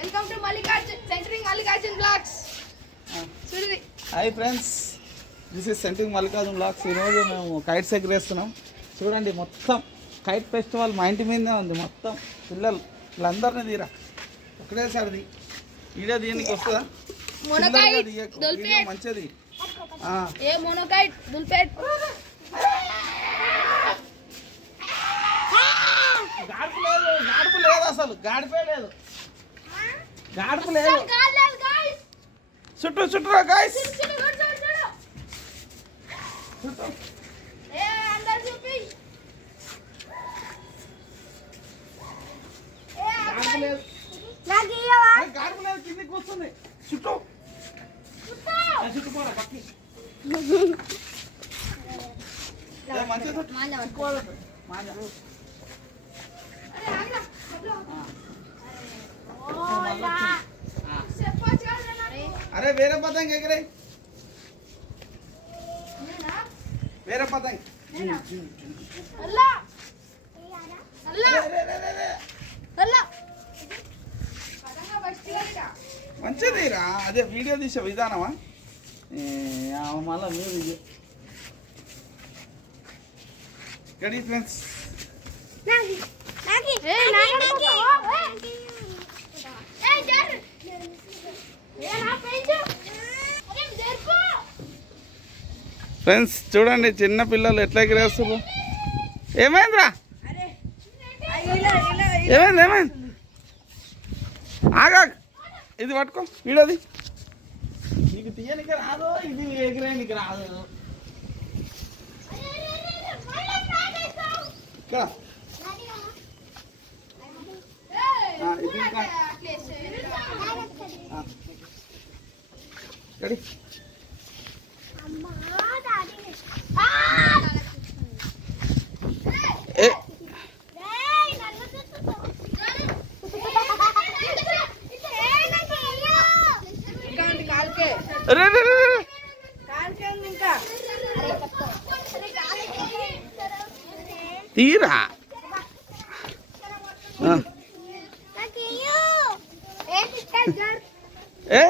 Welcome to Mallikarjun centering Mallikarjun blogs. చూడండి. Hi friends, this is centering Mallikarjun blogs. ఈరోజు మేము kites ఎగరేస్తున్నాం. చూడండి, మొత్తం కైట్ ఫెస్టివల్ మా ఇంటి మీదే ఉంది. మొత్తం పిల్లలు వీళ్ళందరినీ తీరా ఒకటేసారి వీడియో దీనికి వస్తుందా? మంచిది. గాడుపు లేదు, గాడుపు లేదు, అసలు గాడిపే లేదు, గాడుపు లేదు. చుట్టూ చుట్టూ గాయస్, గాడుపు లేదు, కిందికి వస్తుంది. చుట్టూ చుట్టుకోరా పక్కి అరే వేరే పతంగి ఎగరే, వేరే పతంగి మంచిదిరా. అదే వీడియో తీసే విధానమా? మళ్ళా మీరు రెడీ ఫ్రెండ్స్. ఫ్రెండ్స్ చూడండి, చిన్న పిల్లలు ఎట్లా ఎగిరేస్తారు. ఏమైందిరా? ఏమైంది ఏమైంది? ఆగా, ఇది పట్టుకో, వీడది నీకు తీయనికి రాదు, ఇది ఎగిరేనికి రాదు. రెడీ. తీరా ఏ